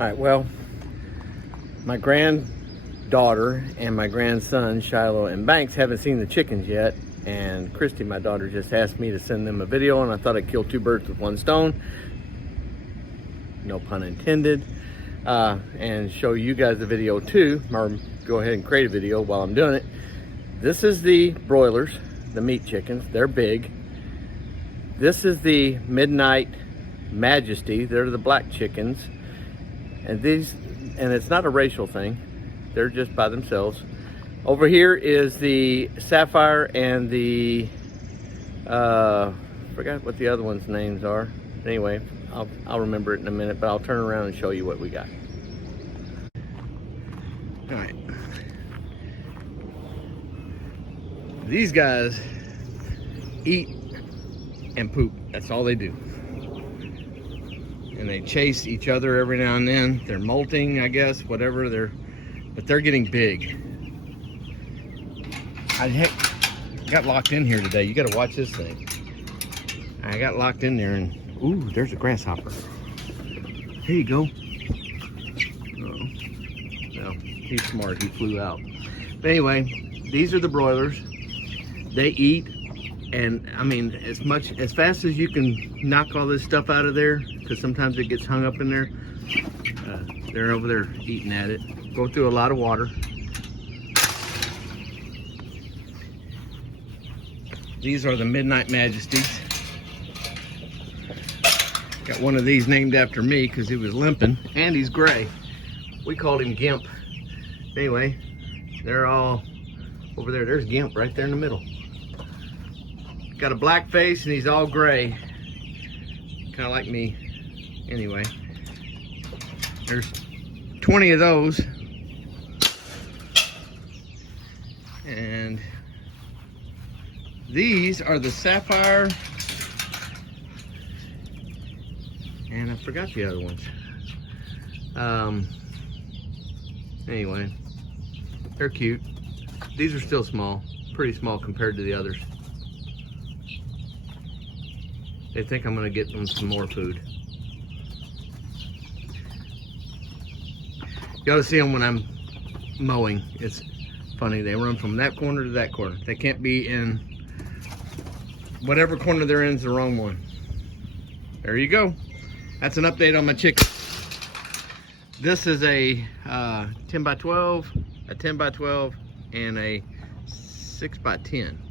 All right, well, my granddaughter and my grandson, Shiloh and Banks, haven't seen the chickens yet. And Christy, my daughter, just asked me to send them a video, and I thought I'd kill two birds with one stone. No pun intended. And show you guys the video too, or go ahead and create a video while I'm doing it. This is the broilers, the meat chickens. They're big. This is the Midnight Majesty. They're the black chickens. And these, and it's not a racial thing. They're just by themselves. Over here is the Sapphire and the, forgot what the other one's names are. Anyway, I'll remember it in a minute, but I'll turn around and show you what we got. All right. These guys eat and poop. That's all they do. And they chase each other every now and then. They're molting, I guess, whatever. But they're getting big. I got locked in here today. You got to watch this thing. I got locked in there, and ooh, there's a grasshopper. Here you go. Oh, no, he's smart. He flew out. But anyway, these are the broilers. They eat, and I mean, as fast as you can knock all this stuff out of there, because sometimes it gets hung up in there. They're over there eating at it. Go through a lot of water. These are the Midnight Majesties. Got one of these named after me because he was limping, and he's gray. We called him Gimp. Anyway, they're all over there. There's Gimp right there in the middle. Got a black face and he's all gray. Kind of like me. Anyway, there's 20 of those. And these are the Sapphire. And I forgot the other ones. Anyway, they're cute. These are still small, pretty small compared to the others. They think I'm gonna get them some more food. You ought to see them when I'm mowing. It's funny, they run from that corner to that corner. They can't be in whatever corner they're in is the wrong one. There you go. That's an update on my chicken. This is a 10 by 12, a 10 by 12, and a 6 by 10.